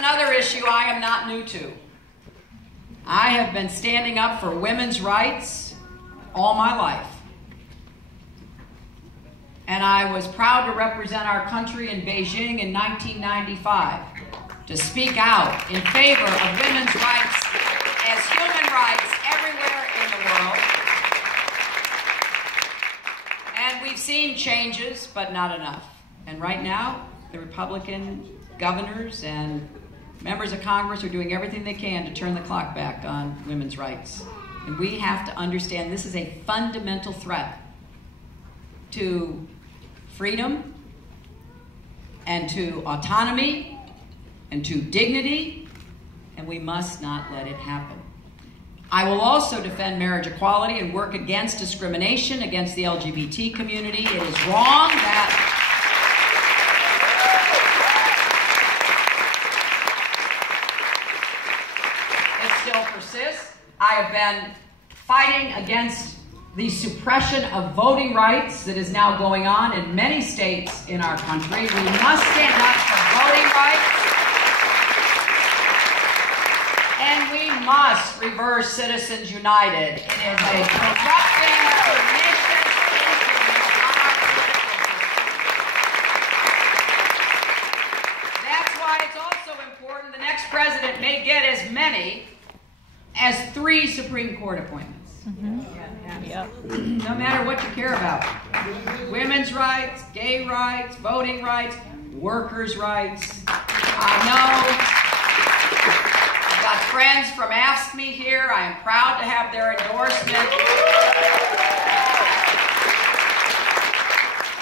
another issue I am not new to. I have been standing up for women's rights all my life. And I was proud to represent our country in Beijing in 1995 to speak out in favor of women's rights as human rights everywhere in the world. And we've seen changes, but not enough. And right now, the Republican governors and members of Congress are doing everything they can to turn the clock back on women's rights. And we have to understand this is a fundamental threat to freedom and to autonomy and to dignity, and we must not let it happen. I will also defend marriage equality and work against discrimination against the LGBT community. It is wrong that persists. I have been fighting against the suppression of voting rights that is now going on in many states in our country. We must stand up for voting rights. And we must reverse Citizens United. It is a corrupting, pernicious influence on our political system. That's why it's also important the next president may get as many as 3 Supreme Court appointments. No matter what you care about. Women's rights, gay rights, voting rights, workers' rights. I know I've got friends from Ask Me here. I am proud to have their endorsement.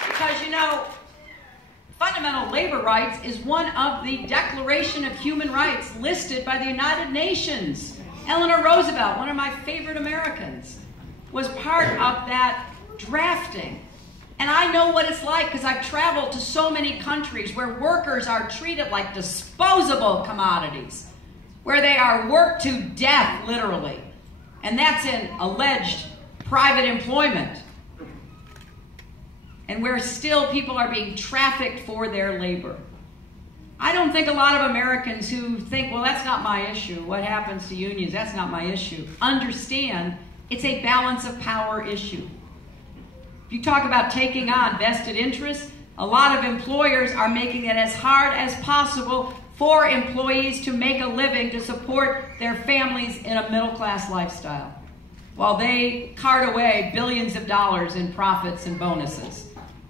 Because, you know, fundamental labor rights is one of the Declaration of Human Rights listed by the United Nations. Eleanor Roosevelt, one of my favorite Americans, was part of that drafting. And I know what it's like because I've traveled to so many countries where workers are treated like disposable commodities, where they are worked to death, literally. And that's in alleged private employment. And where still people are being trafficked for their labor. I don't think a lot of Americans who think, well, that's not my issue. What happens to unions? That's not my issue. Understand it's a balance of power issue. If you talk about taking on vested interests, a lot of employers are making it as hard as possible for employees to make a living to support their families in a middle-class lifestyle, while they cart away billions of dollars in profits and bonuses.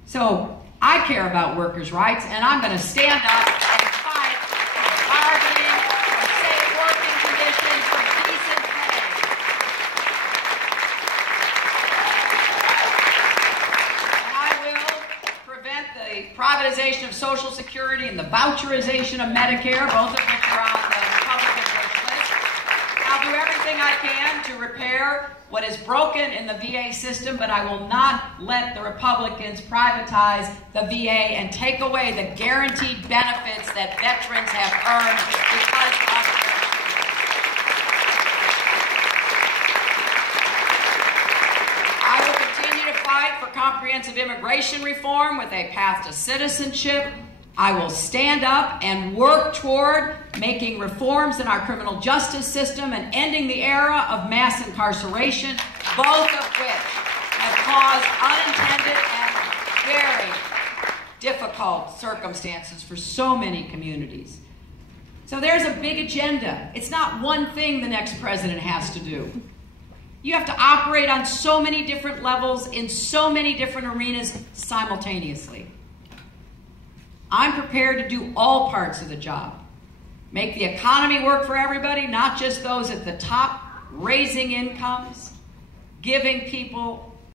So I care about workers' rights, and I'm going to stand up and fight for bargaining, for safe working conditions, for decent pay. And I will prevent the privatization of Social Security and the voucherization of Medicare, both of which are on the Republican wish list. I'll do everything I can to repair what is broken in the VA system, but I will not let the Republicans privatize the VA and take away the guaranteed benefits that veterans have earned because of their service. I will continue to fight for comprehensive immigration reform with a path to citizenship. I will stand up and work toward making reforms in our criminal justice system and ending the era of mass incarceration, both of which have caused unintended and very difficult circumstances for so many communities. So there's a big agenda. It's not one thing the next president has to do. You have to operate on so many different levels in so many different arenas simultaneously. I'm prepared to do all parts of the job. Make the economy work for everybody, not just those at the top, raising incomes, giving people